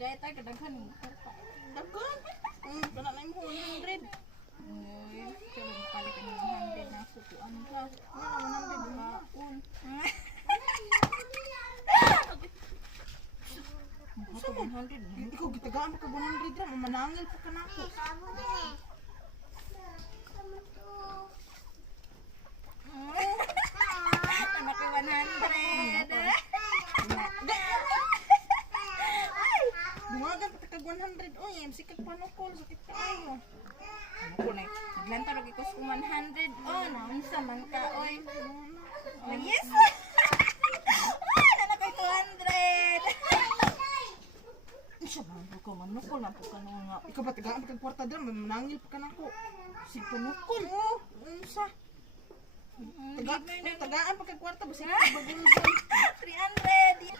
gaya tayo kadaghan mo. Dagan. Kana na mo 100. Uy, kaya magpalit ka ng 100 na sukuan ka. Ano 100 baon. Ito 100 na. Ikaw gitagaan pa ka 100 ra, manangil pa ka nako. Anak ko 100. Dumagan pa ka 100. Oy, sikat panukol, sakit kaayo. Ano ko na, naglanta rin ko sa 100. Oh, naunsa man ka, oy. Oh, yes! Ay, anak ko 200. Isa ba ko manukol na po ka nga. Ikaw ba tagaan pa ka kwarta dira, manangil pa ka nako. Si panukol. Unsa? Tagaan pa ka kwarta ba si bagulgon. 300.